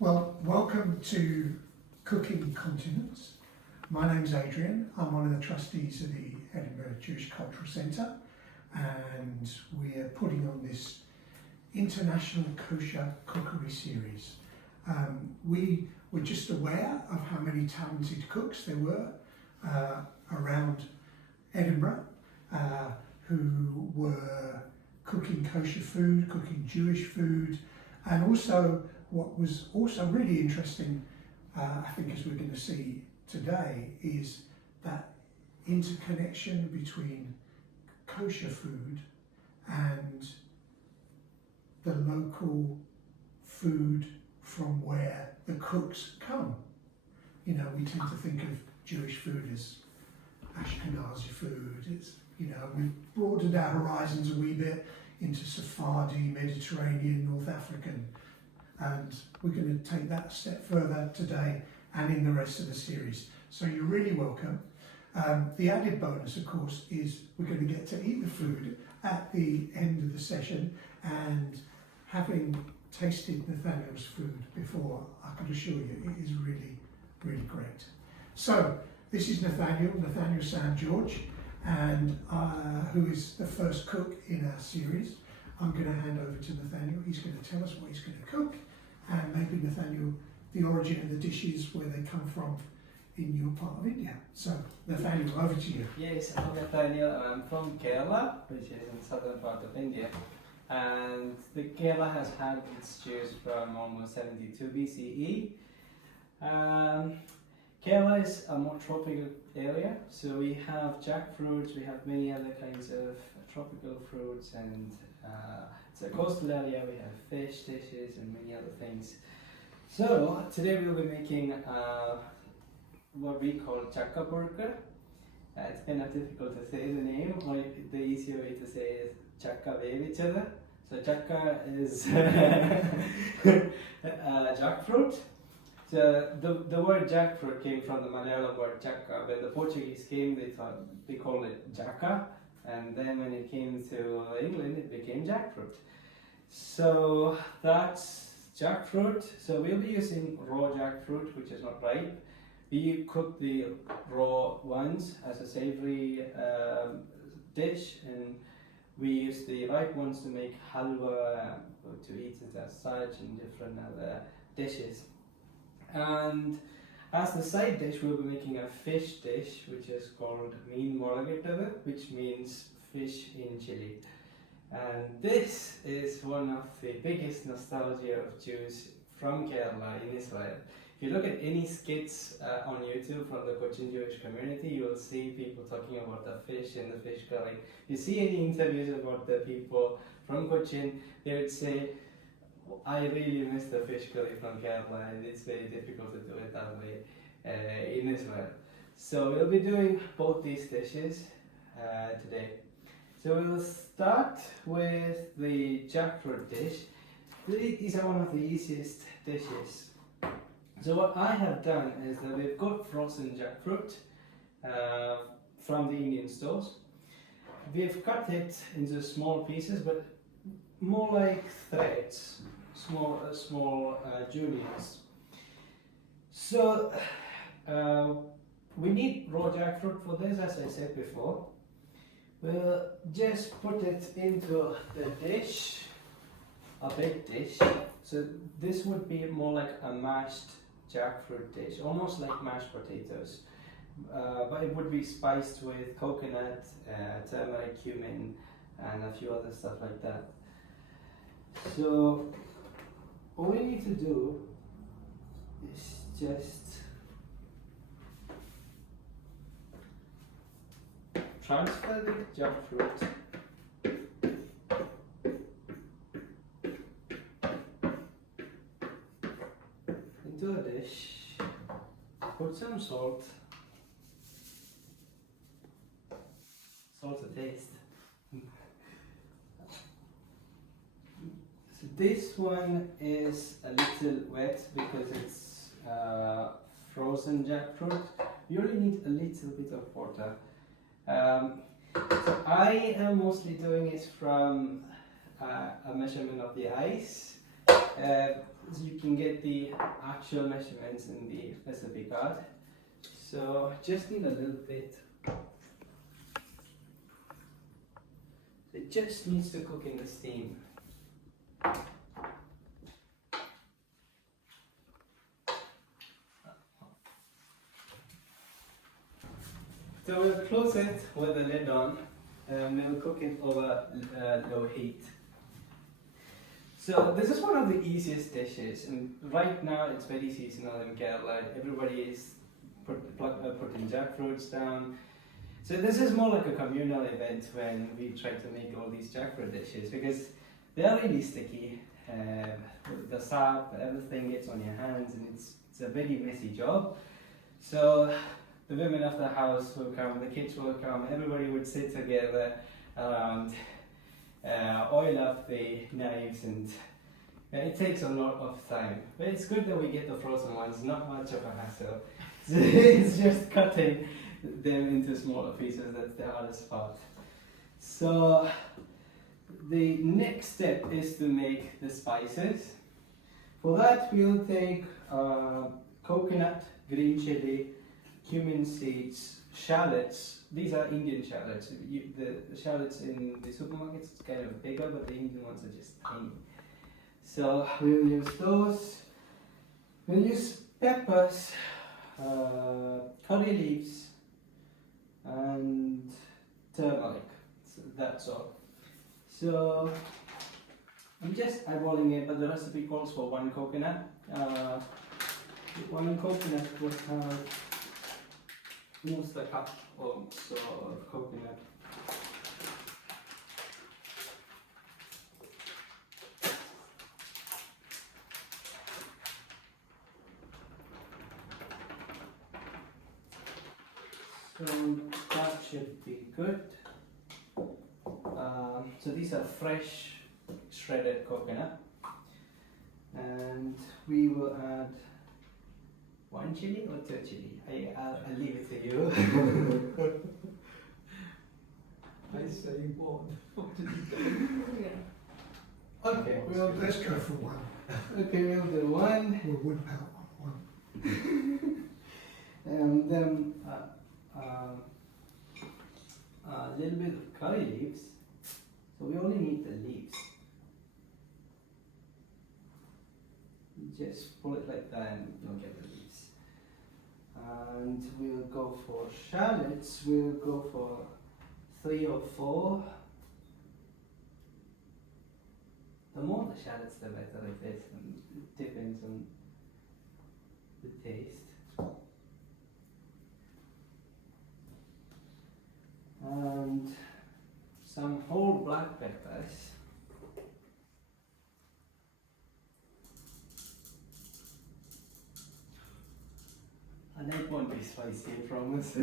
Well, welcome to Cooking Continents. My name's Adrian. I'm one of the trustees of the Edinburgh Jewish Cultural Centre, and we're putting on this international kosher cookery series. We were just aware of how many talented cooks there were around Edinburgh who were cooking kosher food, cooking Jewish food, and also what was also really interesting, I think, as we're going to see today, is that interconnection between kosher food and the local food from where the cooks come. You know, we tend to think of Jewish food as Ashkenazi food. It's, you know, we've broadened our horizons a wee bit into Sephardi, Mediterranean, North African, and we're going to take that a step further today and in the rest of the series. So you're really welcome. The added bonus, of course, is we're going to get to eat the food at the end of the session, and having tasted Nathaniel's food before, I can assure you it is really, really great. So this is Nathaniel San George, and who is the first cook in our series. I'm going to hand over to Nathaniel. He's going to tell us what he's going to cook, and maybe Nathaniel, the origin of the dishes, where they come from in your part of India. So Nathaniel, over to you. Yes, I'm Nathaniel, and I'm from Kerala, which is in the southern part of India. And the Kerala has had its Jews from almost 72 BCE. Kerala is a more tropical area, so we have jackfruits, we have many other kinds of tropical fruits, and it's a coastal area. We have fish dishes and many other things. So today we'll be making what we call chakka burger. It's kind of difficult to say the name, or the easier way to say is chakka vevichada. So chakka is jackfruit. So the word jackfruit came from the Malayalam word chakka. When the Portuguese came, they called it jacka, and then when it came to England, it became jackfruit. So that's jackfruit. So we'll be using raw jackfruit, which is not ripe. We cook the raw ones as a savory dish, and we use the ripe ones to make halwa, to eat it as such, and different other dishes. And as the side dish, we'll be making a fish dish, which is called meen molagittadu, which means fish in chili. And this is one of the biggest nostalgia of Jews from Kerala in Israel. If you look at any skits on YouTube from the Cochin Jewish community, you will see people talking about the fish and the fish curry. You see any interviews about the people from Cochin, they would say, I really miss the fish curry from Kerala, and it's very difficult to do it that way in Israel. So we'll be doing both these dishes today. So we'll start with the jackfruit dish. These are one of the easiest dishes. So what I have done is that we've got frozen jackfruit from the Indian stores. We've cut it into small pieces, but more like threads, small juliennes. So we need raw jackfruit for this, as I said before. We'll just put it into the dish, a big dish. So this would be more like a mashed jackfruit dish, almost like mashed potatoes, but it would be spiced with coconut, turmeric, cumin, and a few other stuff like that. So all we need to do is just transfer the jackfruit into a dish, put some salt to taste. So this one is a little wet because it's frozen jackfruit. You only need a little bit of water. So I am mostly doing it from a measurement of the ice. So you can get the actual measurements in the recipe card. So just need a little bit. It just needs to cook in the steam. So we'll close it with the lid on and we'll cook it over low heat. So this is one of the easiest dishes, and right now it's very seasonal in Kerala. Everybody is putting jackfruits down. So this is more like a communal event when we try to make all these jackfruit dishes because they are really sticky. The sap, everything gets on your hands, and it's a very messy job. So the women of the house will come, the kids will come, everybody would sit together around, oil up the knives, and it takes a lot of time. But it's good that we get the frozen ones, not much of a hassle. It's just cutting them into smaller pieces that's the hardest part. So the next step is to make the spices. For that we'll take coconut, green chili, cumin seeds, shallots. These are Indian shallots. The shallots in the supermarkets it's kind of bigger, but the Indian ones are just tiny. So we'll use those. We'll use peppers, curry leaves, and turmeric. So that's all. So I'm just eyeballing it, but the recipe calls for 1 coconut. One coconut would have almost a cup or so of coconut. So that should be good. So these are fresh shredded coconut, and we will add 1 chili or 2 chili. I'll leave it to you. I say 1. What did you do? Okay, Let's go for 1. okay, we'll do 1. We'll whip out 1. And then a little bit of curry leaves. So we only need the leaves. Just pull it like that and you'll get the leaves. And we'll go for shallots. We'll go for 3 or 4. The more the shallots, the better, like this. And it depends on the taste. And some whole black peppers. And it won't be spicy, I promise.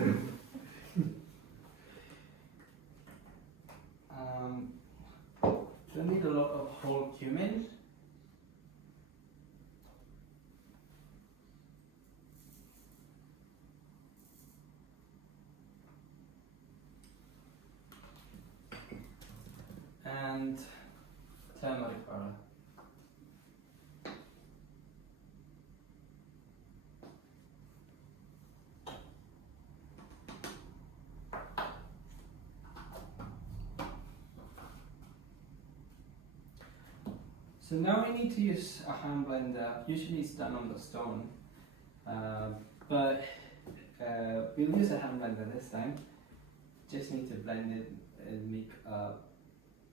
We'll need a lot of whole cumin. And turmeric powder. So now we need to use a hand blender. Usually it's done on the stone, but we'll use a hand blender this time. Just need to blend it and make a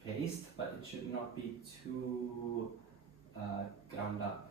paste, but it should not be too ground up.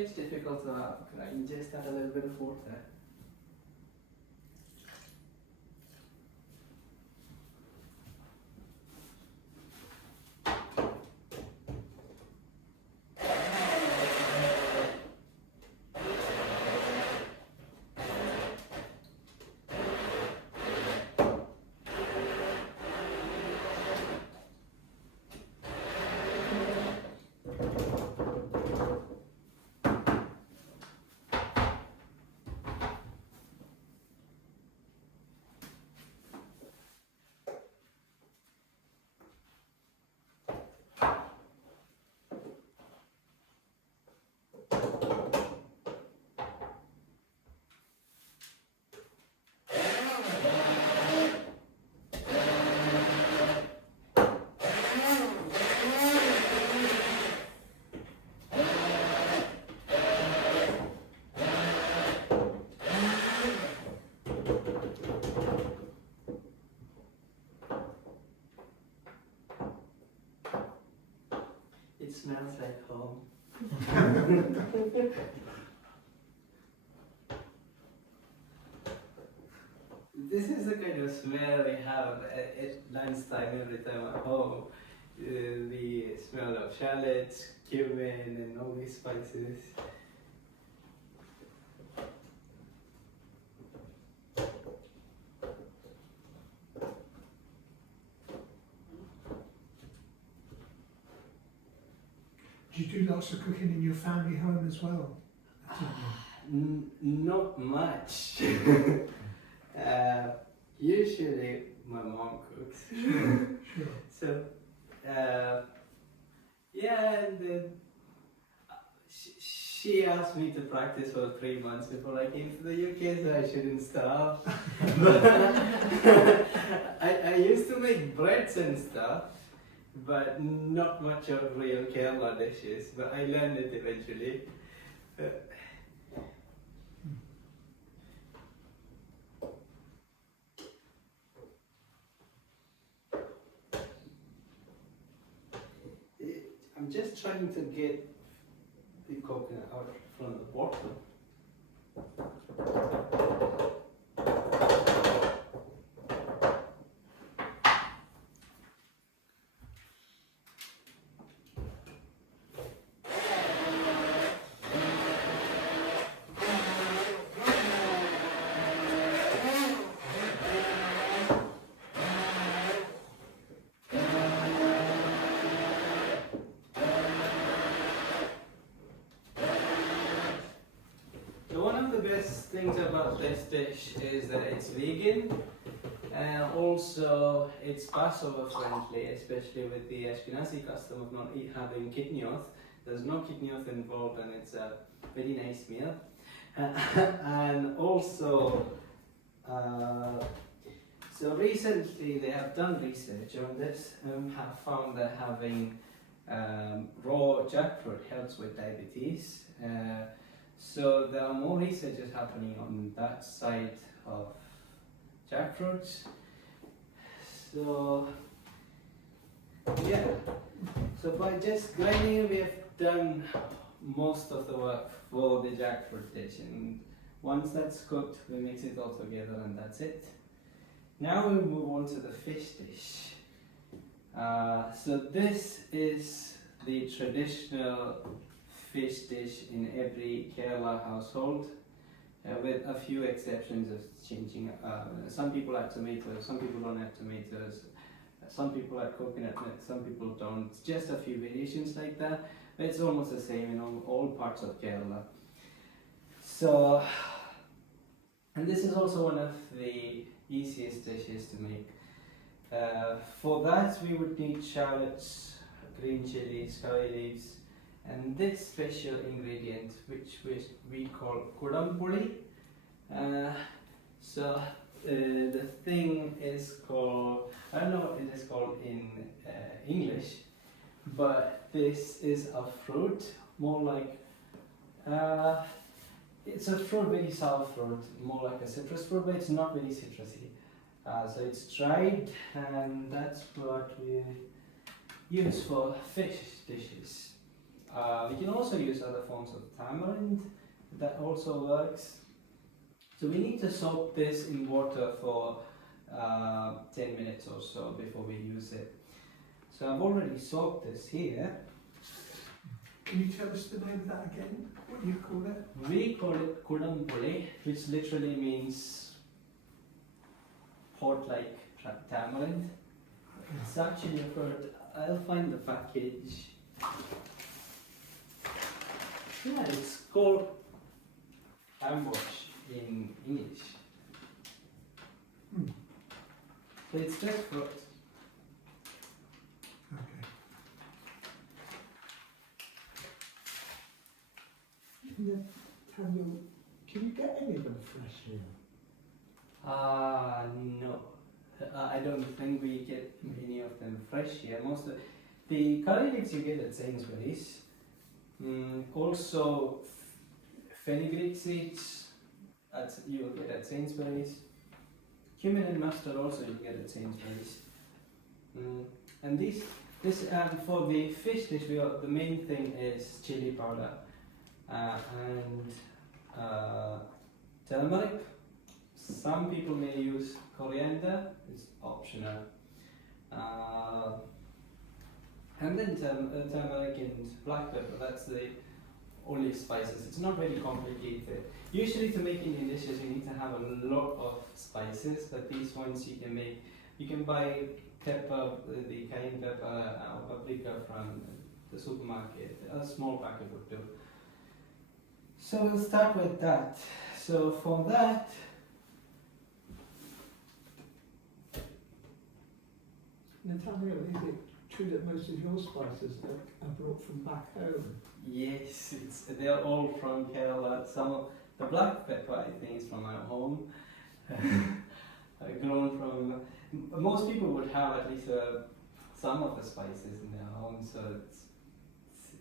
It's difficult to just add a little bit of water. It smells like home. This is the kind of smell we have at lunchtime every time at home. The smell of shallots, cumin, and all these spices. Do you do lots of cooking in your family home as well? Not much. Usually my mom cooks. Sure. So, yeah, and then she asked me to practice for 3 months before I came to the UK, so I shouldn't stop. But I used to make breads and stuff, but not much of real Kerala dishes, but I learned it eventually. I'm just trying to get the coconut out from the bottom. Things about this dish is that it's vegan and also it's Passover friendly, especially with the Ashkenazi custom of not having kitnioth. There's no kitnioth involved and it's a very nice meal. And also, so recently they have done research on this and have found that having raw jackfruit helps with diabetes. So there are more researches happening on that side of jackfruits. So yeah, so by just grinding we have done most of the work for the jackfruit dish, and once that's cooked we mix it all together and that's it. Now we move on to the fish dish. So this is the traditional fish dish in every Kerala household, with a few exceptions of changing. Some people add tomatoes, some people don't add tomatoes, some people add coconut milk, some people don't. Just a few variations like that, but it's almost the same in all parts of Kerala. So, and this is also one of the easiest dishes to make. For that we would need shallots, green chilies, curry leaves, and this special ingredient which we call kudampuli. So the thing is called, I don't know what it is called in English, but this is a fruit, more like, it's a fruit, very sour fruit, more like a citrus fruit, but it's not very citrusy. So it's dried, and that's what we use for fish dishes. We can also use other forms of tamarind, that also works. So we need to soak this in water for 10 minutes or so before we use it. So I've already soaked this here. Can you tell us the name of that again? What do you call it? We call it kudampuli, which literally means pot-like tamarind. It's actually I'll find the package. Yeah, it's called ambush in English. So it's just fruit. Okay. Nathaniel, can you get any of them fresh here? No. I don't think we get any of them fresh here. Most of the curry leaves you get at Sainsbury's. Also, fenugreek seeds you'll get at Sainsbury's. Cumin and mustard also you get at Sainsbury's. And this for the fish dish, the main thing is chili powder and turmeric. Some people may use coriander, it's optional. And then turmeric and black pepper, that's the only spices. It's not very complicated. Usually to make Indian dishes you need to have a lot of spices, but these ones you can make. You can buy pepper, the cayenne pepper or paprika from the supermarket. A small packet would do. So we'll start with that. So for that, Nathaniel, is it true that most of your spices are brought from back home? yes, they're all from Kerala. Some of the black pepper I think is from our home. Grown from. Most people would have at least some of the spices in their home, so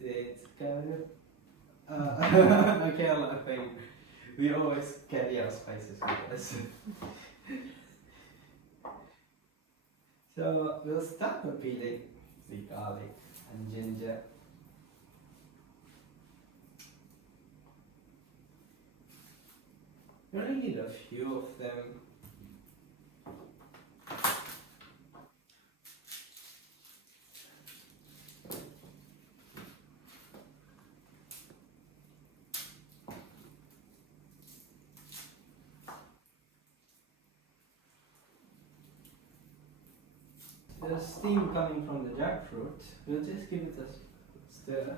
it's kind of a Kerala thing. We always carry our spices with us. So we'll start with peeling the garlic and ginger. You only need a few of them. There's steam coming from the jackfruit. We'll just give it a stir.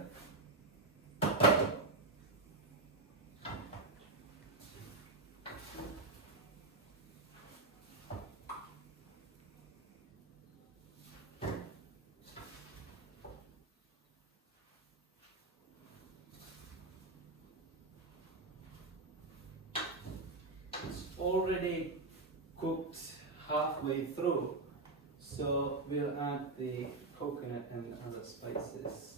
It's already cooked halfway through. So we'll add the coconut and other spices.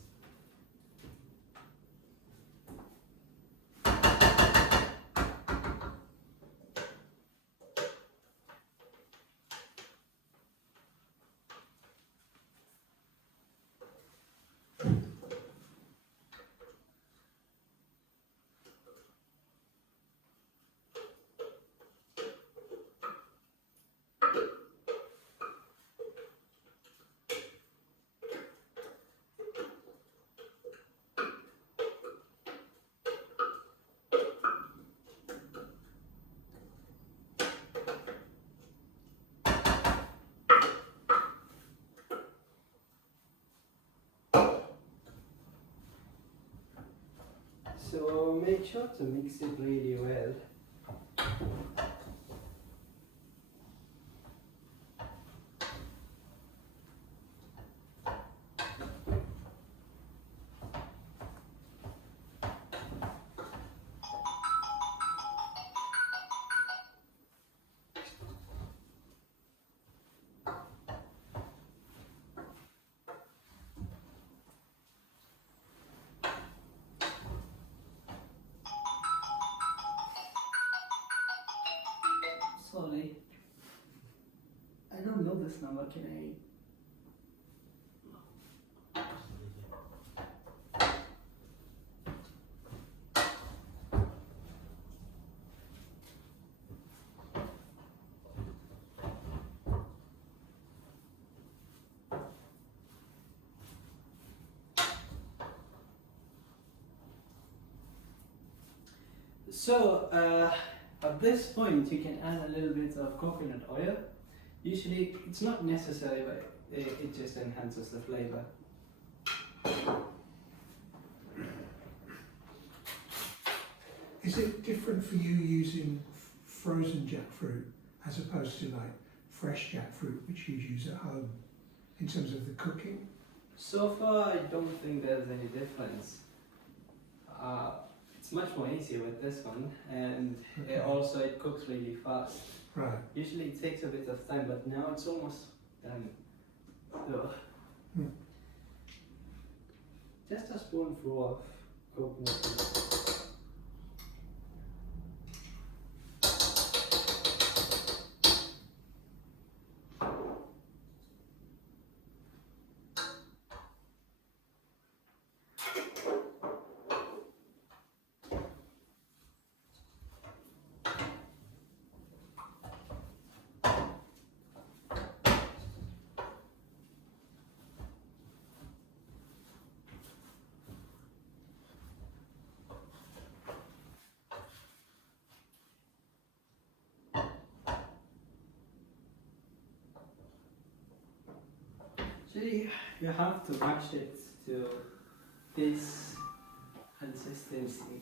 So make sure to mix it really well. Sorry, I don't know this number. Can I? So at this point you can add a little bit of coconut oil. Usually it's not necessary, but it just enhances the flavor. Is it different for you using frozen jackfruit as opposed to like fresh jackfruit, which you use at home, in terms of the cooking? So far I don't think there's any difference. It's much more easier with this one, and Okay. it cooks really fast. Right. Usually it takes a bit of time, but now it's almost done. So, just a spoonful of coconut. Actually, you have to mash it to this consistency.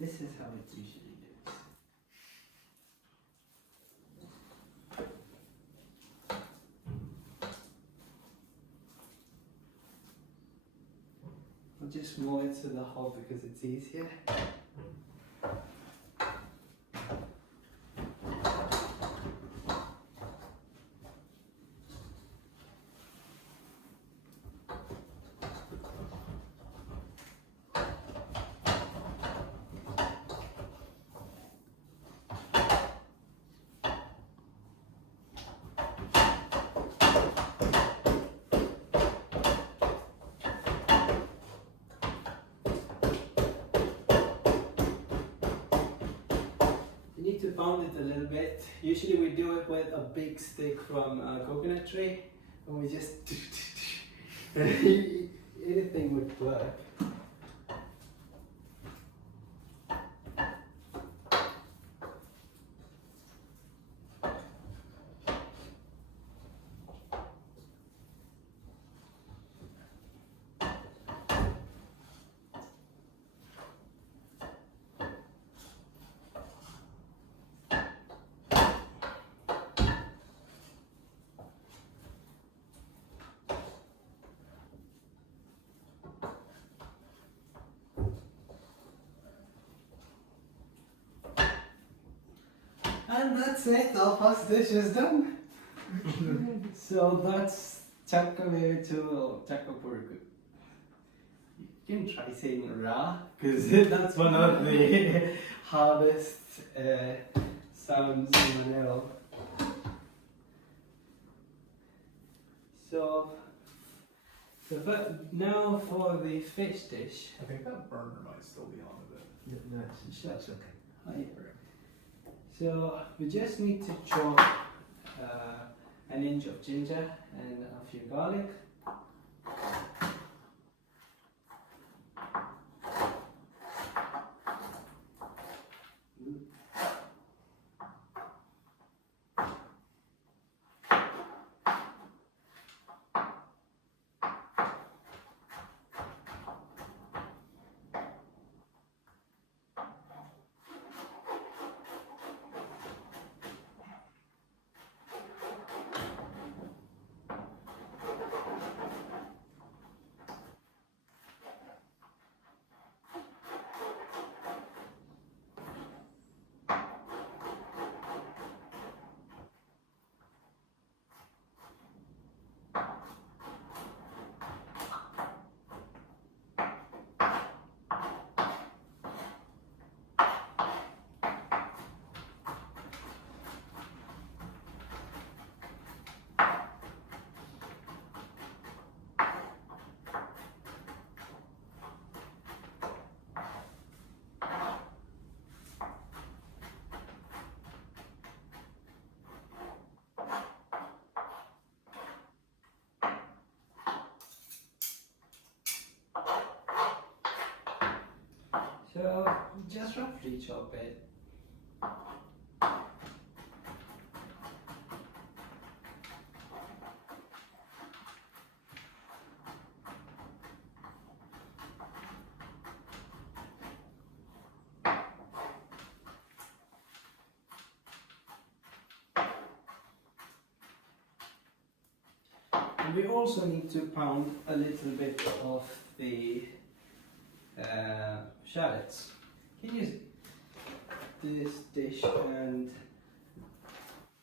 This is how it usually is. I'll just move it to the hole because it's easier. You need to pound it a little bit. Usually we do it with a big stick from a coconut tree, and we just anything would work. And that's it, our first dish is done. So that's chakka to chakka purku. You can try saying ra, because that's one of the hardest sounds in Malayalam. So, but now for the fish dish. I think that burner might still be on a bit. No, that's okay. So we just need to chop an inch of ginger and a few garlic. So just roughly chop it. And we also need to pound a little bit of the shallots. Can you use this dish and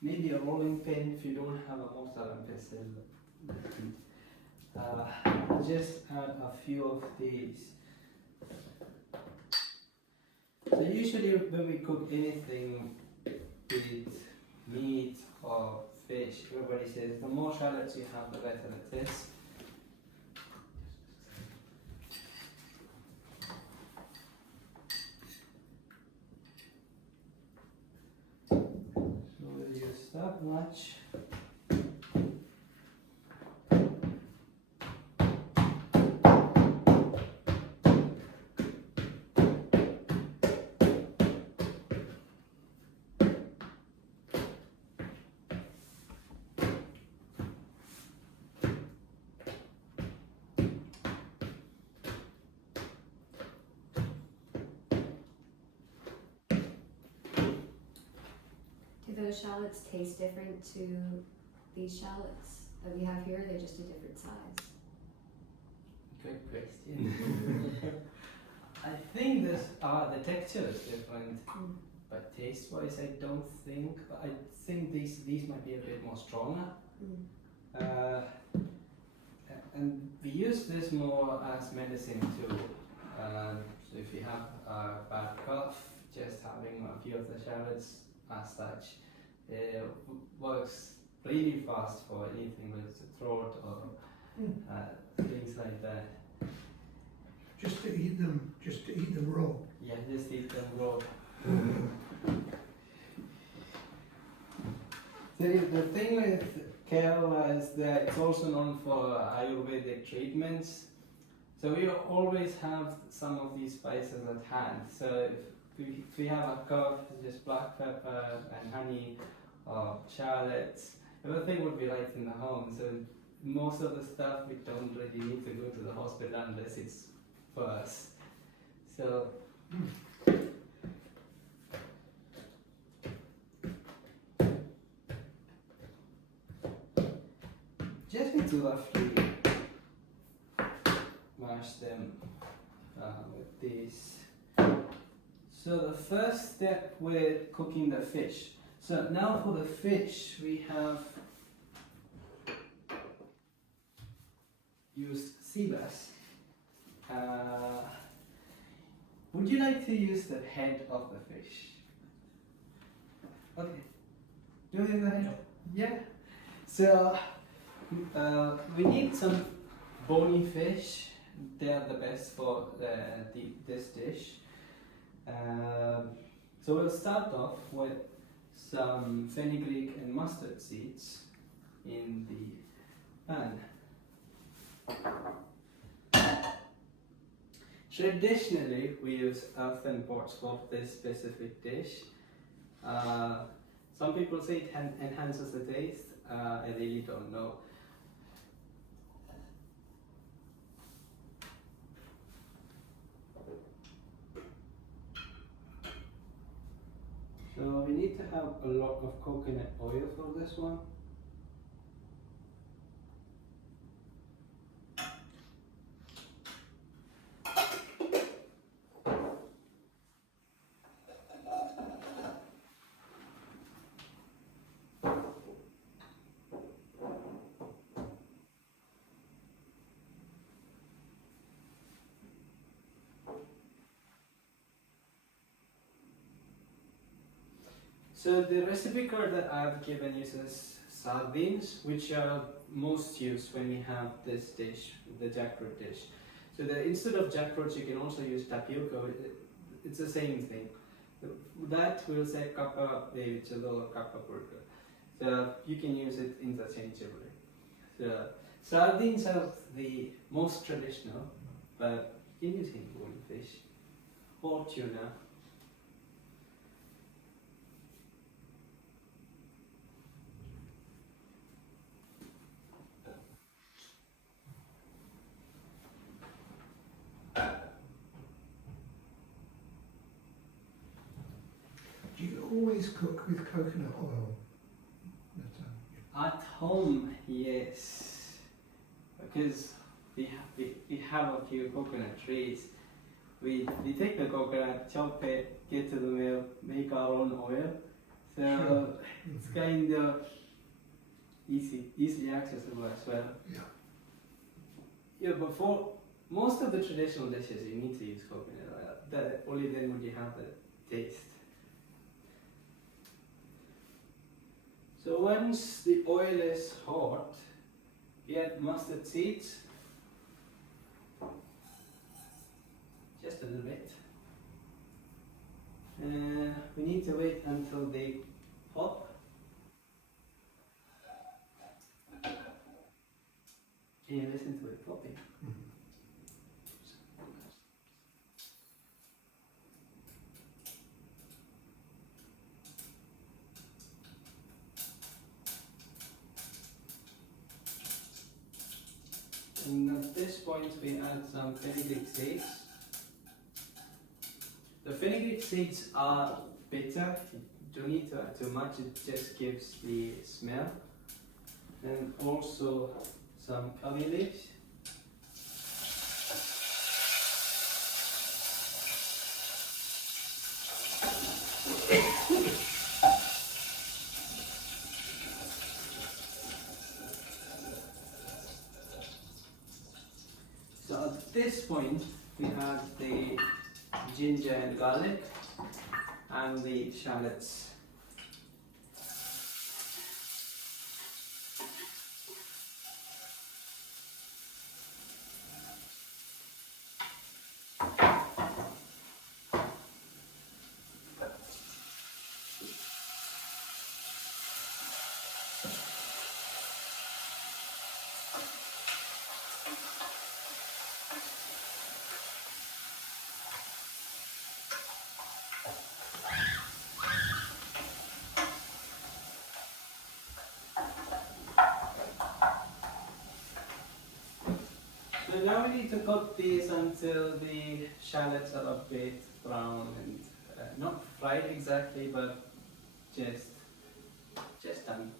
maybe a rolling pin if you don't have a mortar and pestle. Just add a few of these. So usually when we cook anything with meat or fish, everybody says the more shallots you have, the better it is. So we'll use that much. Do those shallots taste different to these shallots that we have here? They're just a different size. Good question. I think this the texture is different, but taste-wise, I don't think. But I think these might be a bit more stronger. And we use this more as medicine too. So if you have a bad cough, just having a few of the shallots as such works really fast for anything with the throat or things like that. Just to eat them raw. Yeah, just eat them raw. The thing with Kerala is that it's also known for Ayurvedic treatments. So we always have some of these spices at hand. So if we have a cough, just black pepper and honey or shallots, everything would be right in the home. So most of the stuff we don't really need to go to the hospital unless it's for us. So just need to roughly mash them with this. So the first step with cooking the fish. So now for the fish we have used sea bass. Would you like to use the head of the fish? Okay. Do you use the head? Yeah. So we need some bony fish. They are the best for this dish. So we'll start off with some fenugreek and mustard seeds in the pan. Traditionally, we use earthen pots for this specific dish. Some people say it enhances the taste. I really don't know. So we need to have a lot of coconut oil for this one. So the recipe card that I've given uses sardines, which are most used when we have this dish, the jackfruit dish. So instead of jackfruit, you can also use tapioca. It's the same thing. That will say kappa vevichalo or kappa burger. So you can use it interchangeably. So sardines are the most traditional, but you can use any bony fish. or tuna. Do you always cook with coconut oil? At home, yes, because we have a few coconut trees. We take the coconut, chop it, get to the mill, make our own oil. So Sure. it's kind of easily accessible as well. Yeah. Yeah, but for most of the traditional dishes, you need to use coconut oil. Only then would you have the taste. So once the oil is hot, we add mustard seeds, just a little bit. We need to wait until they pop. Can you listen to it popping? And at this point we add some fenugreek seeds. The fenugreek seeds are bitter, you don't need to add too much, it just gives the smell. And also some curry leaves. So at this point we add the ginger and garlic and the shallots. So now we need to cook these until the shallots are a bit brown and not fried exactly, but just done.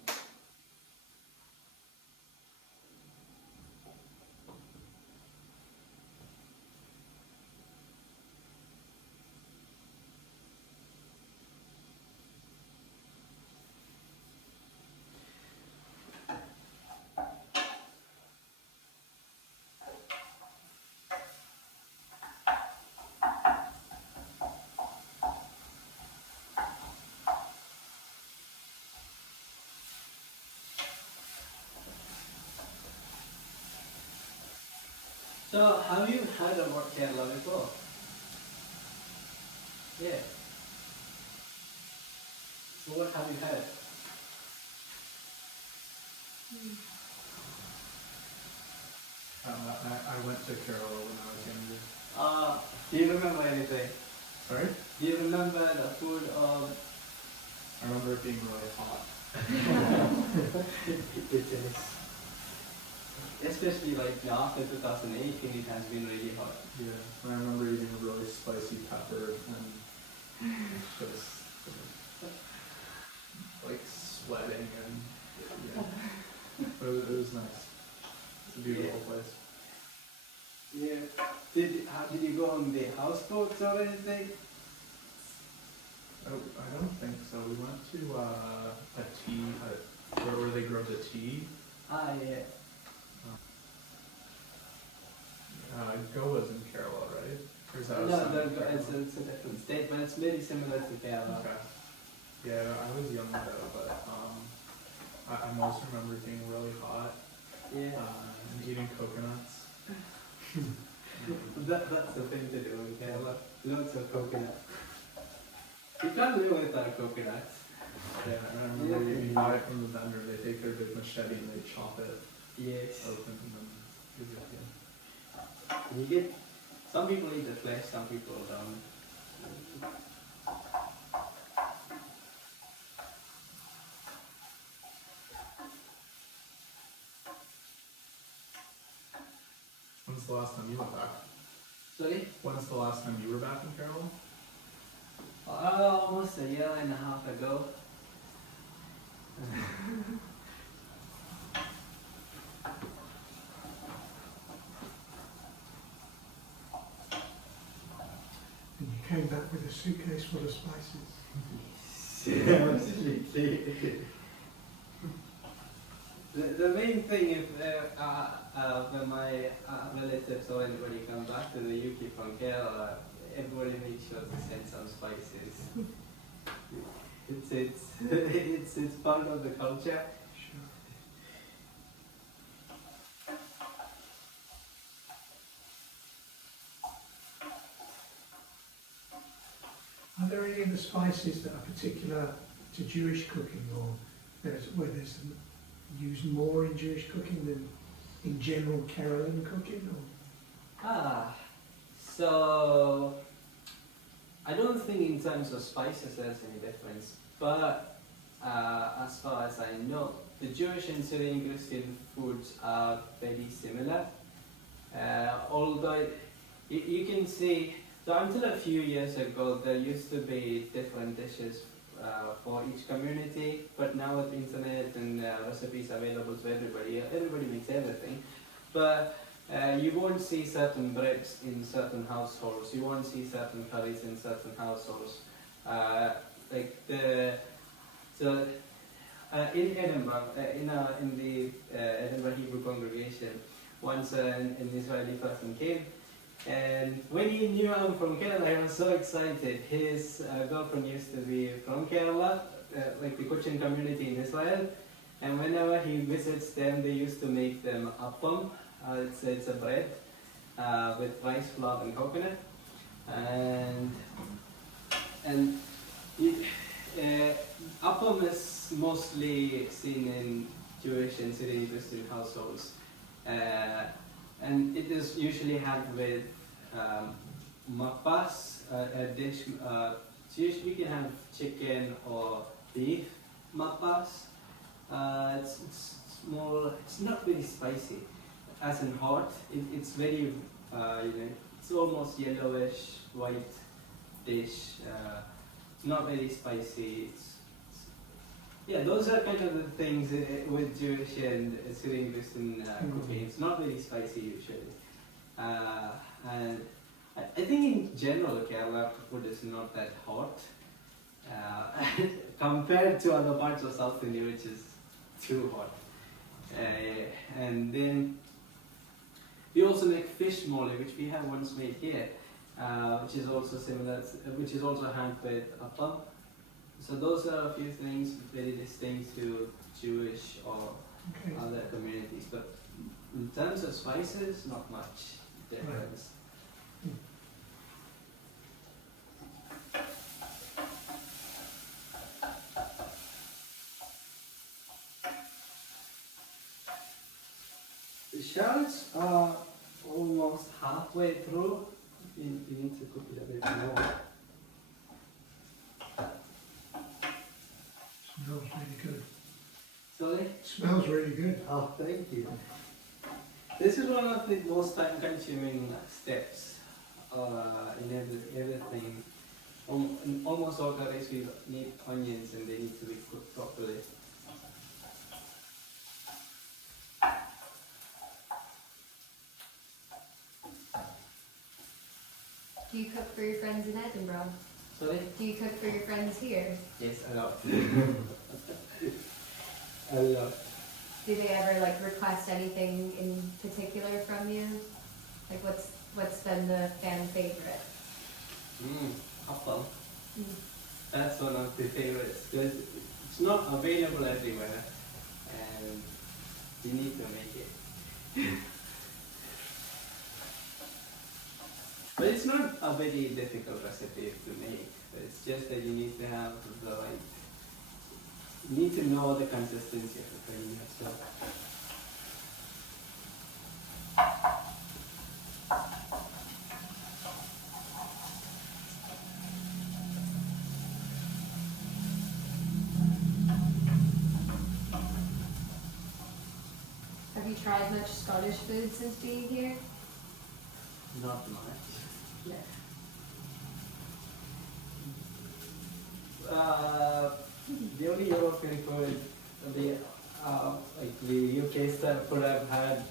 So have you heard about Kerala before? Yeah. So what have you heard? I went to Kerala when I was younger. Do you remember anything? Sorry? Do you remember the food of... I remember it being really hot. It is. Especially like after 2018, it has been really hot. Yeah. And I remember eating a really spicy pepper and just like sweating and yeah. It was nice. It's a beautiful place. Yeah. Did you go on the houseboats or anything? I don't think so. We went to a tea hut where they grow the tea. Ah, yeah. Goa's in Kerala, right? Or is that No, something no, it's a different state, but it's very similar to Kerala. Okay. Yeah, I was young though, but I most remember it being really hot Yeah. and eating coconuts. That's the thing to do in Kerala. Loads of coconut. You can't live without coconuts. Yeah, and I remember you buy it from the vendor. They take their big machete and they chop it Yes. open and then give it to you. You get, some people eat the flesh, some people don't. When's the last time you went back? Sorry? When's the last time you were back in Carolyn? Almost a year and a half ago. And you came back with a suitcase full of spices. Absolutely. The main thing is when my relatives or anybody come back to the UK from Kerala, everybody makes sure to send some spices. It's part of the culture. Sure. Are there any of the spices that are particular to Jewish cooking, or where there's used more in Jewish cooking than in general Carolyn cooking? Or? So I don't think in terms of spices there's any difference, but as far as I know, the Jewish and Syrian Christian foods are very similar. Although you can see, so until a few years ago there used to be different dishes for each community, but now with internet and recipes available to everybody, everybody makes everything. But you won't see certain breads in certain households. You won't see certain curries in certain households. In Edinburgh, in the Edinburgh Hebrew congregation, once an Israeli person came, and when he knew I'm from Kerala, he was so excited. His girlfriend used to be from Kerala, like the Cochin community in Israel, and whenever he visits them, they used to make them appam. It's a bread with rice, flour, and coconut, and appam is mostly seen in Jewish and Syrian Christian households, and it is usually had with makbas, a dish. So usually you can have chicken or beef makbas. It's not very spicy. As in hot, it's very, it's almost yellowish, white dish. It's not very spicy. Those are kind of the things with Jewish and Syrian Christian cooking. It's not very spicy usually. And I think in general, Kerala food is not that hot compared to other parts of South India, which is too hot. And then we also make fish mole, which we have once made here, which is also similar, which is also hand with appam. So those are a few things very distinct to Jewish or other communities. But in terms of spices, not much difference. The shallots are almost halfway through. You need to cook it a bit more. Smells really good. Sorry? Smells really good. Oh, thank you. This is one of the most time-consuming steps in everything. In almost all curries we need onions and they need to be cooked properly. Do you cook for your friends in Edinburgh? Sorry? Do you cook for your friends here? Yes, a lot. A lot. Do they ever request anything in particular from you? Like what's been the fan favorite? Apple. Mm. That's one of the favorites because it's not available everywhere and you need to make it. But it's not a very difficult recipe to make. It's just that you need to have the right. You need to know the consistency of the cream yourself. tried much Scottish food since being here? Not much. No. The only European food, the like the UK style food I've had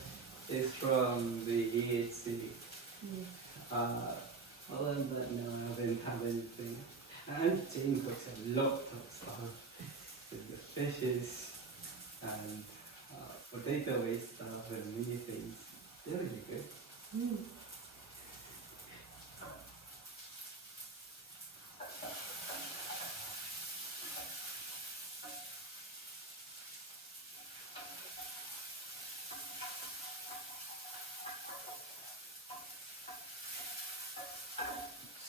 is from the EJCC. Other than that, no, I haven't had anything. And Jane cooks a lot of stuff. With the fishes and potato-based stuff and many things. They're really good. Mm.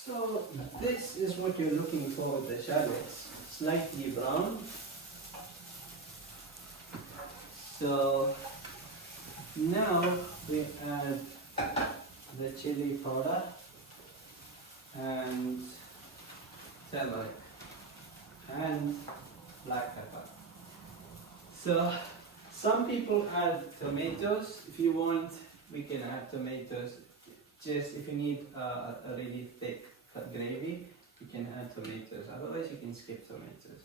So this is what you're looking for with the shallots. Slightly brown. So now we add the chili powder and turmeric and black pepper. So some people add tomatoes. If you want, we can add tomatoes. Just if you need a really thick gravy, you can add tomatoes. Otherwise, you can skip tomatoes.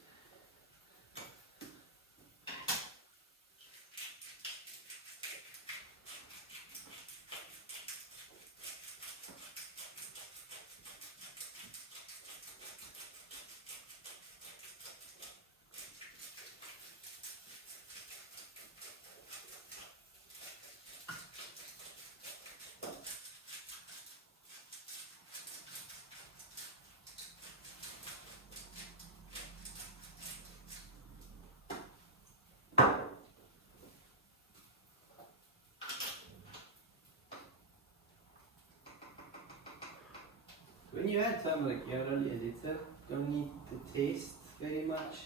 When you add turmeric, you add only a little. Don't need to taste very much.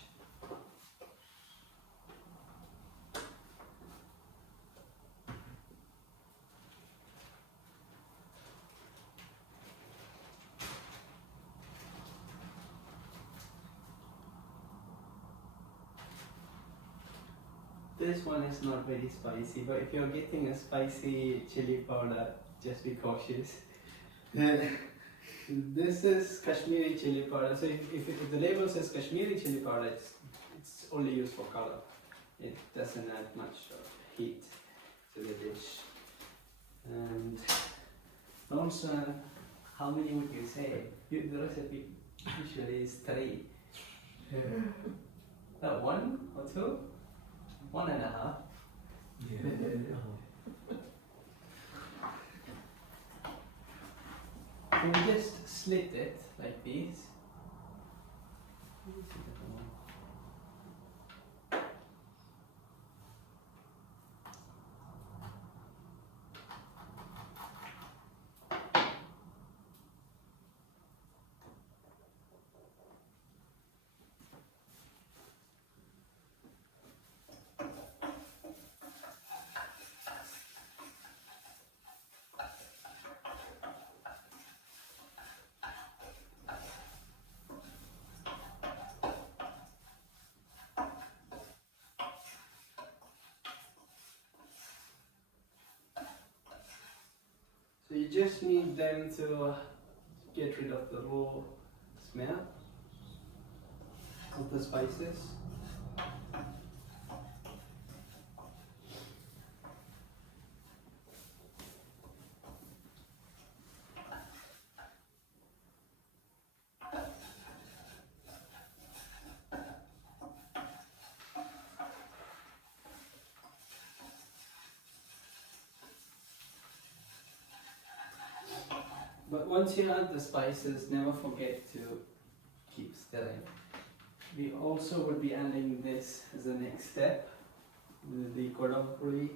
This one is not very spicy, but if you're getting a spicy chili powder, just be cautious. This is Kashmiri chili powder. So if the label says Kashmiri chili powder, it's only used for color. It doesn't add much heat to the dish. And also, how many would you say? The recipe usually is 3. One or 2? 1.5. We just slit it like this. So you just need them to get rid of the raw smell of the spices. But once you add the spices, never forget to keep stirring. We also will be adding this as the next step, the cordon.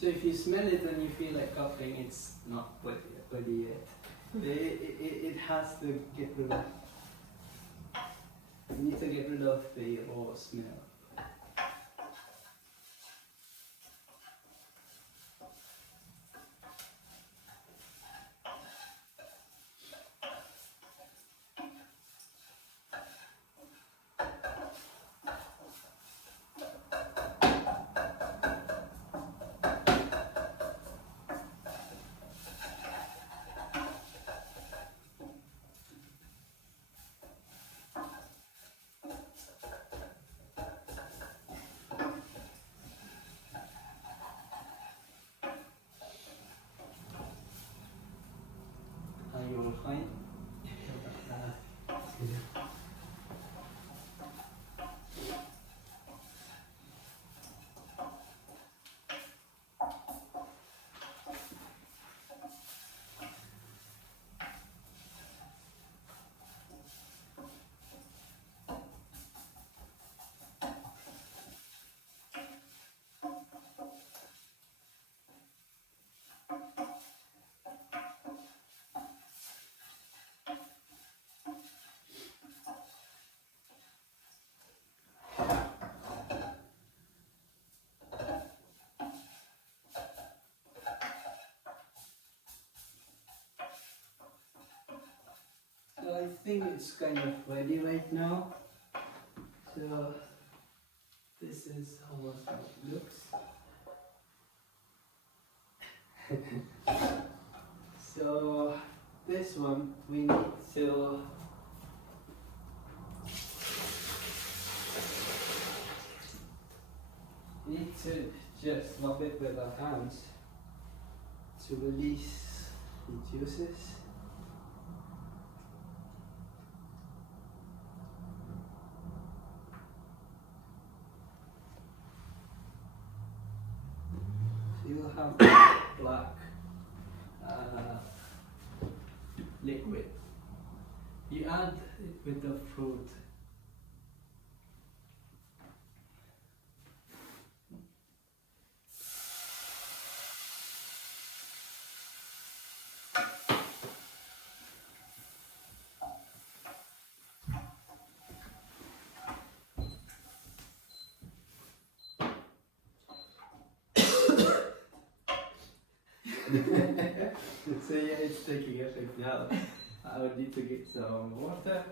So if you smell it and you feel like coughing, it's not ready yet. It has to get rid of. You need to get rid of the raw smell. Are you all fine? So I think it's kind of ready right now. So this is how it looks. So this one we need to just rub it with our hands to release the juices. So you'll have black liquid. You add it with the fruit. So yeah, it's taking effect now. I would need to get some water.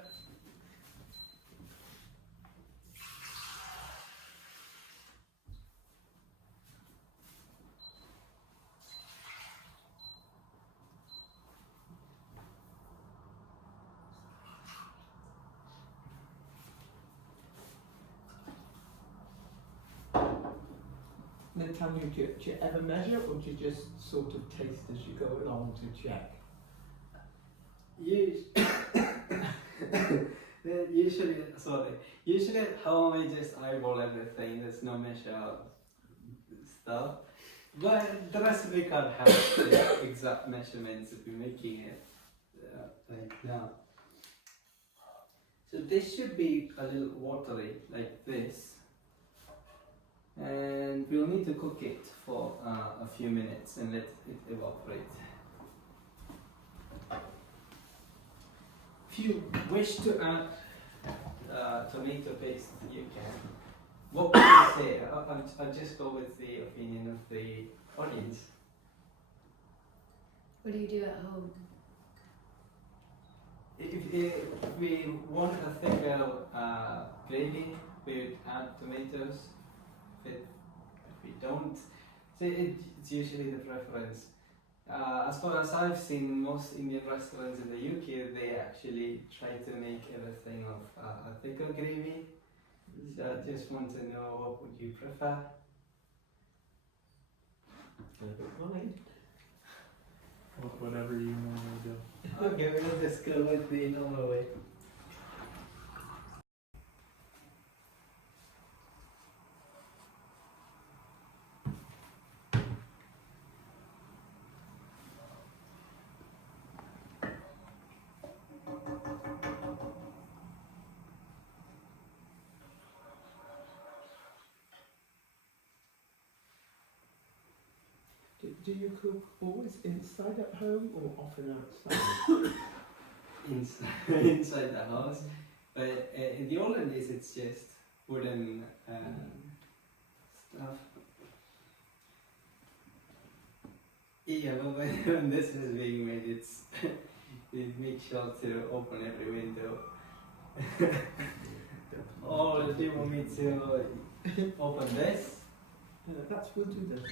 Nathaniel, do you ever measure, or do you just sort of taste as you go along to check? Usually at home I just eyeball everything. There's no measure stuff. But the recipe can't have the exact measurements if you're making it like now. So this should be a little watery like this. And we'll need to cook it for a few minutes and let it evaporate. If you wish to add tomato paste, you can. What would you say? I'll just go with the opinion of the audience. What do you do at home? If we want a thicker gravy, we would add tomatoes. If we don't, so it's usually the preference. As far as I've seen, most Indian restaurants in the UK, they actually try to make everything of a thicker gravy. So I just want to know, what would you prefer? Mine. Whatever you normally do. Okay, we'll just go with the normal way. do you cook always inside at home or often outside? Inside the house. But in the olden days, it's just wooden stuff. Yeah, but when this is being made, it's we make sure to open every window. Or do you want me to open this? We'll do this.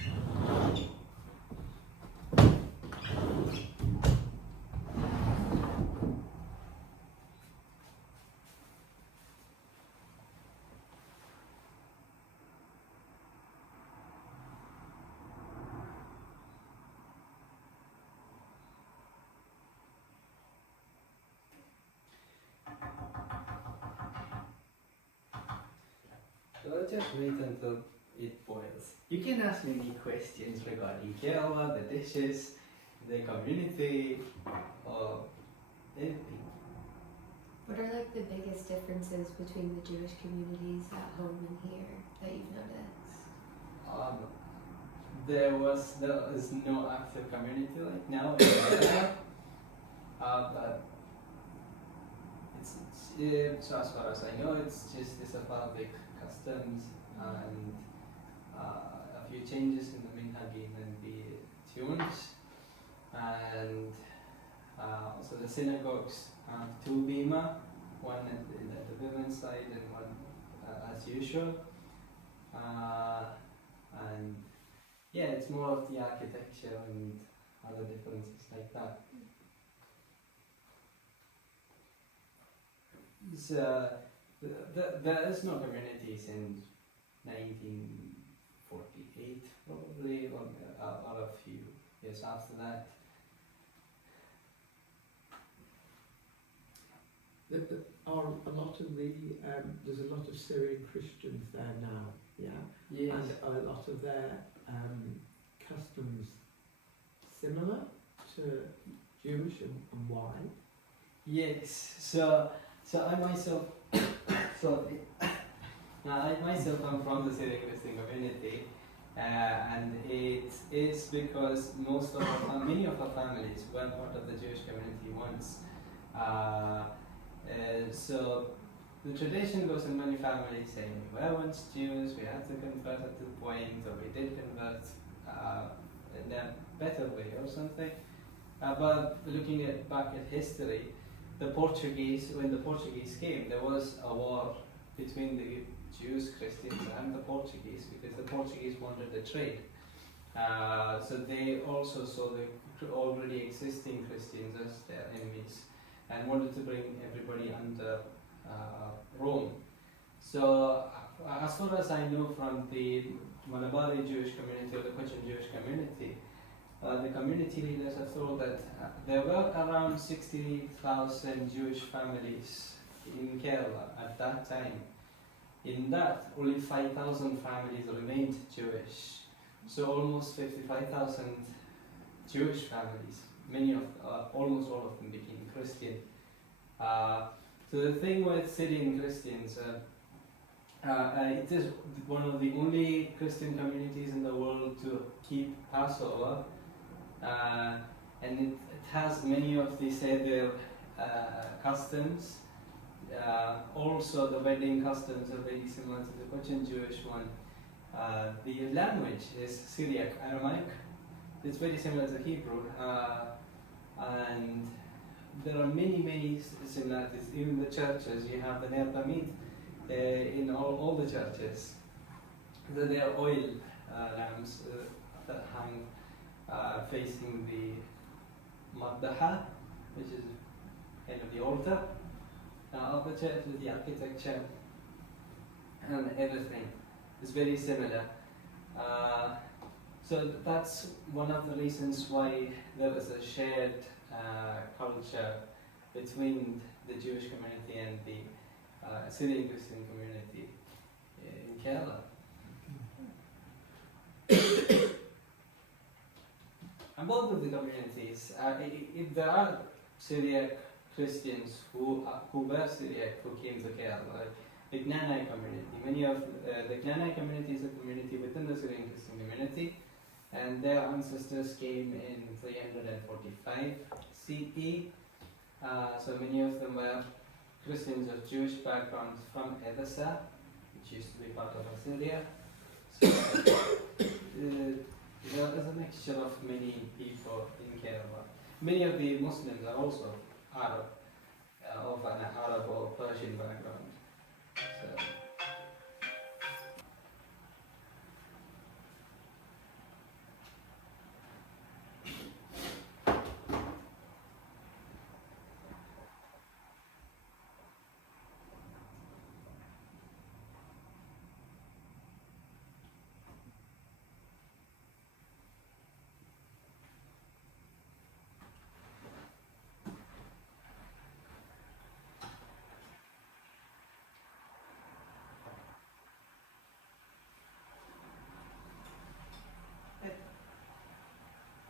So I'll just wait until it boils. You can ask me any questions regarding Kerala, the dishes, the community, or anything. What are like the biggest differences between the Jewish communities at home and here that you've noticed? There is no active community like now in Kerala, but so as far as I know, it's just the Sephardic customs and a few changes in the minhagim and the tunes, and also the synagogues have two bima, one at the women's side and one as usual, and yeah, it's more of the architecture and other differences like that. There is no community since 1948, probably, or a few years after that. Are a lot of there's a lot of Syrian Christians there now, yeah? Yes. And are a lot of their customs similar to Jewish and why? Yes. So I myself, I myself am from the Syrian Christian community, and it is because many of our families were part of the Jewish community once. So the tradition goes in many families saying we were once Jews, we had to convert at the point, or we did convert in a better way or something. But looking back at history, when the Portuguese came, there was a war between the Jews, Christians, and the Portuguese because the Portuguese wanted the trade. So they also saw the already existing Christians as their enemies and wanted to bring everybody under Rome. So as far as I know from the Malabari Jewish community or the Cochin Jewish community, the community leaders have told that there were around 60,000 Jewish families in Kerala at that time. In that, only 5,000 families remained Jewish. So almost 55,000 Jewish families, almost all of them became Christian. So the thing with Syrian Christians, it is one of the only Christian communities in the world to keep Passover. And it has many of the Seder customs. Also, the wedding customs are very similar to the Cochin Jewish one. The language is Syriac Aramaic. It's very similar to Hebrew, and there are many similarities. Even the churches, you have the Ner Tamid in all the churches. They are oil lamps that hang facing the Maddaha, which is kind of the altar of the church, with the architecture and everything. It's very similar. So that's one of the reasons why there is a shared culture between the Jewish community and the Syrian Christian community in Kerala. And both of the communities, if there are Syriac Christians who were Syriac who came to Kerala, like the Gnanai community. Many of the Gnanai community is a community within the Syrian Christian community, and their ancestors came in 345 CE. So many of them were Christians of Jewish backgrounds from Edessa, which used to be part of Assyria. So there is a mixture of many people in Kerala. Many of the Muslims are also Arab, of an Arab or Persian background. So,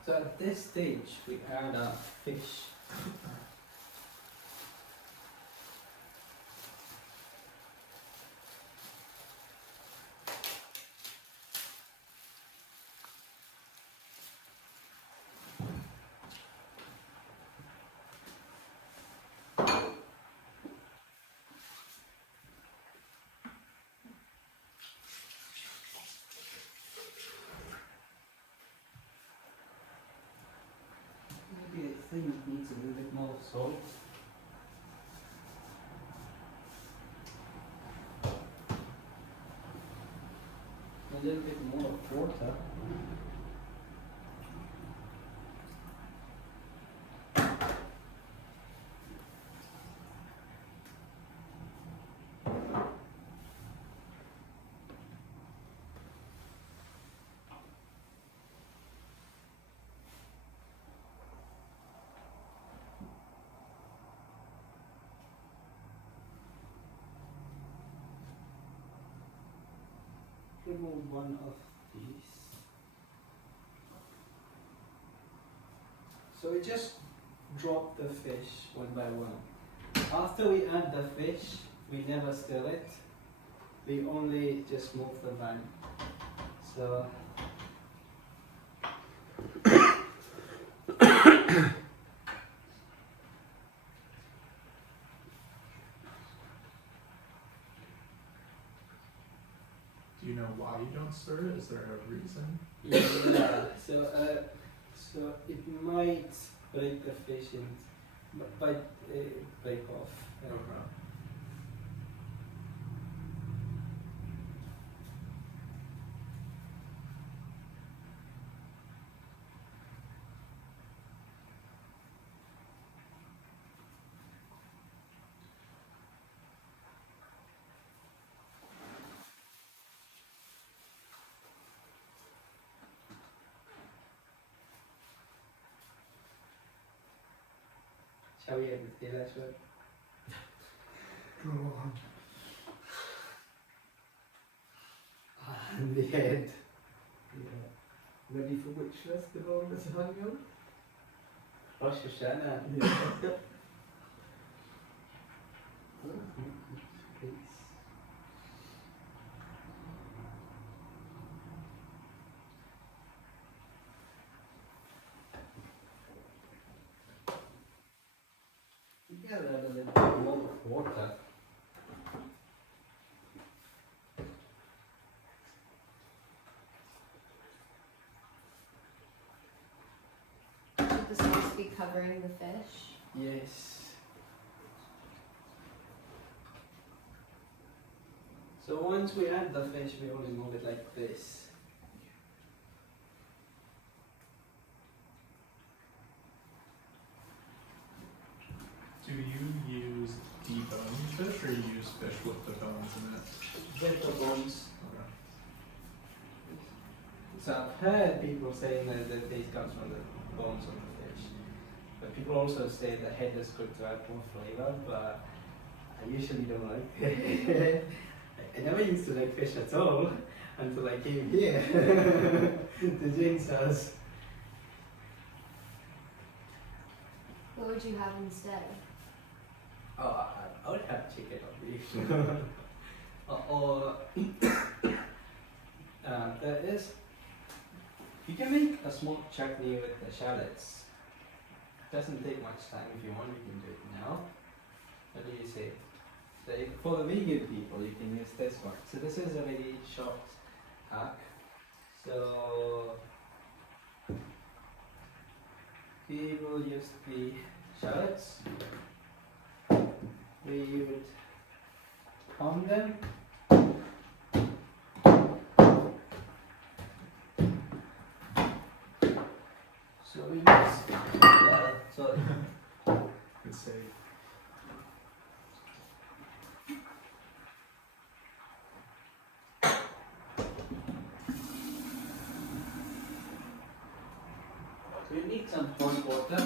so at this stage we add a fish. Maybe I think it needs a little bit more salt. A little bit more water. Remove one of these. So we just drop the fish one by one. After we add the fish, we never stir it. We only just move the bun. So Do you know why you don't stir it? Is there a reason? yeah, so it might break the fish and break off. Okay. Shall we have the tail as well? Draw on. And the head. Yeah. Ready for which festival, Nathanial? Rosh Hashanah. Yeah. You can add a little bit more water. Should the sauce be covering the fish? Yes. So once we add the fish, we only move it like this. Do you use deboned fish or you use fish with the bones in it? With the bones. Okay. So I've heard people saying that the taste comes from the bones of the fish. But people also say the head is good to add more flavor, but I usually don't like it. I never used to like fish at all until I came here to Jane's house. What would you have instead? Oh, I would have chicken or beef. or there is You can make a smoked chutney with the shallots. Doesn't take much time. If you want, you can do it now. What do you say? So for the vegan people, you can use this one. So this is a very short hack. So we will use the shallots. We would pound them. So we use sorry. Good save. So you need some hot water.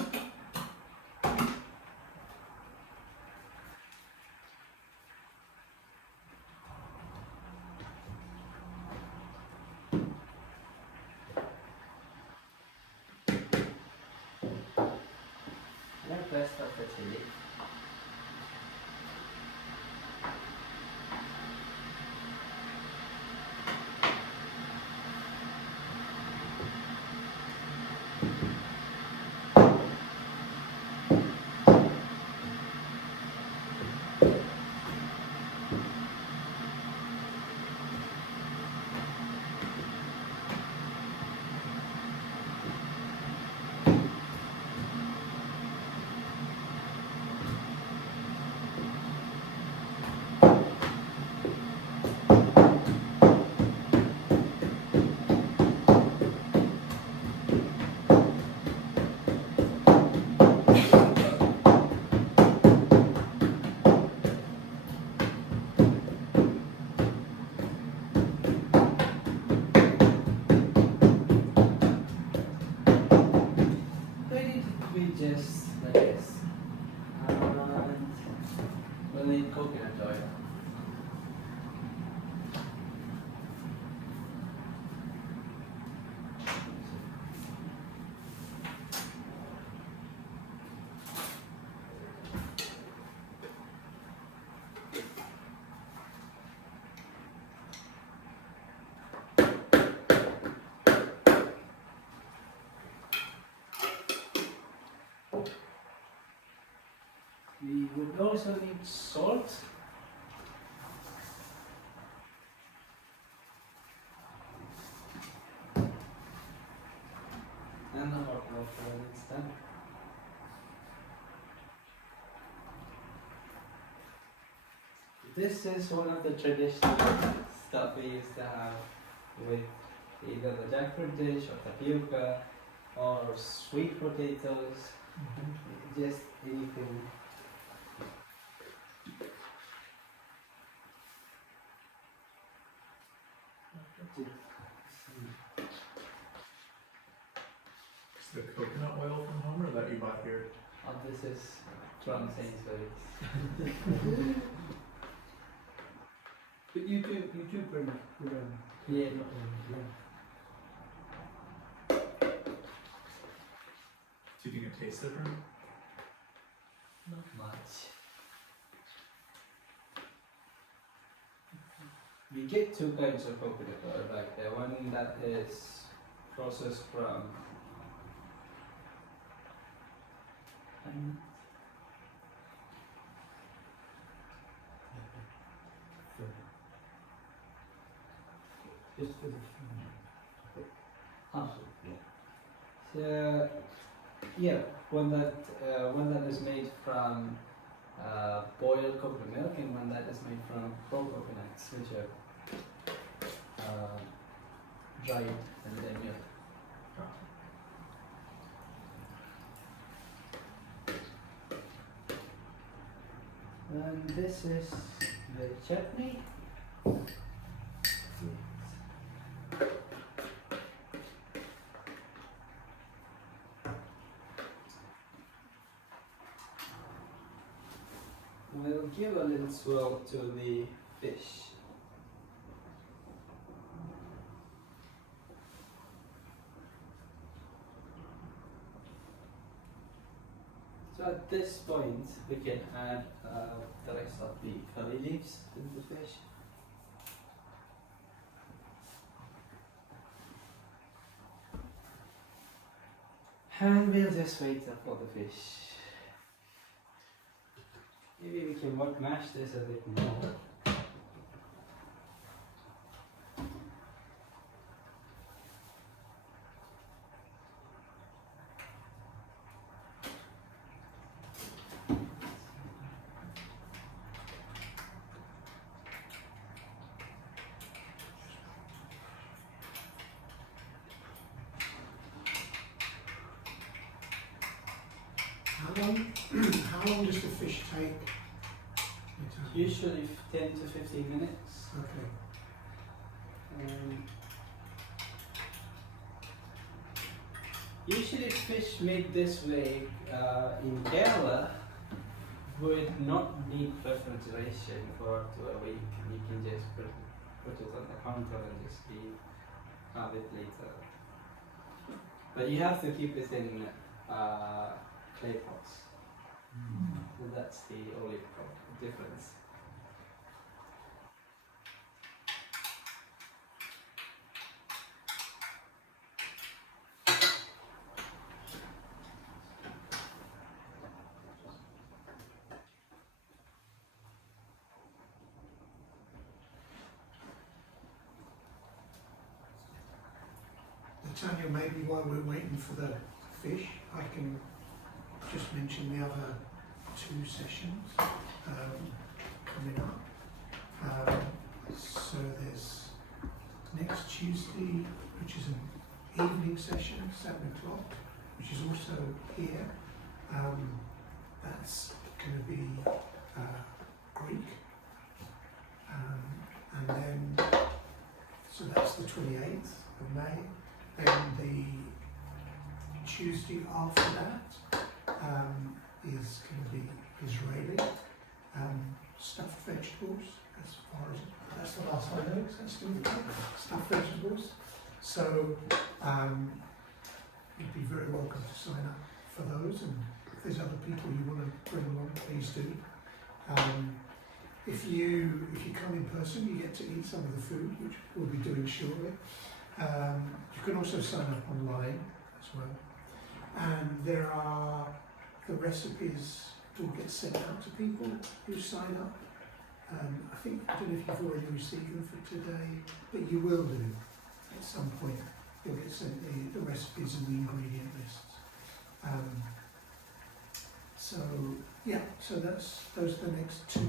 And rest of the chili. Ready to be just like this. And we'll need coconut oil. We would also need salt. And the hot water when it's done. This is one of the traditional stuff we used to have with either the jackfruit dish or tapioca or sweet potatoes, just anything. Is the coconut oil from home or that you bought here? This is from Sainsbury's. But you do bring Yeah. Do you think it tastes different? Not much. We get two kinds of coconut oil back there. One that is processed from just for the so yeah, one that is made from boiled coconut milk, and one that is made from raw coconuts, which are dried and then milk. And this is the chutney. We'll give a little swirl to the fish. So at this point, we can add the rest of the curry leaves to the fish. And we'll just wait for the fish. Maybe we can mash this a bit more. How long does the fish take? Usually 10 to 15 minutes. Okay. Usually fish made this way in Kerala would not need refrigeration for up to a week. You can just put it on the counter and just have it later. But you have to keep it in clay pots. So that's the only difference. Nathaniel, maybe while we're waiting for the fish, I can just mention the other 2 sessions coming up. So there's next Tuesday, which is an evening session, 7 o'clock, which is also here. That's going to be Greek. And then, so that's the 28th of May. And the Tuesday after that is going to be Israeli stuffed vegetables. As far as that's the last I know, that's still the case. Stuffed vegetables. So you'd be very welcome to sign up for those. And if there's other people you want to bring along, please do. If you come in person, you get to eat some of the food, which we'll be doing shortly. You can also sign up online as well. And there are the recipes will get sent out to people who sign up. I think, I don't know if you've already received them for today, but you will do at some point. You'll get sent the recipes and the ingredient lists. So those are the next 2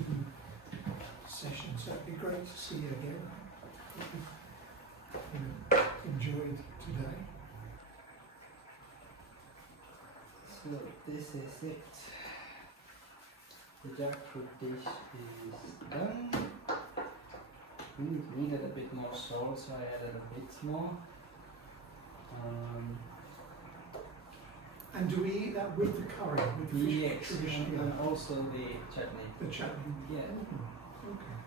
sessions. So it'd be great to see you again. Enjoyed today. So this is it. The jackfruit dish is done. Needed a bit more salt, so I added a bit more. And do we eat that with the curry, with the fish Yes, traditionally? and also the chutney. The chutney. Yeah. Okay.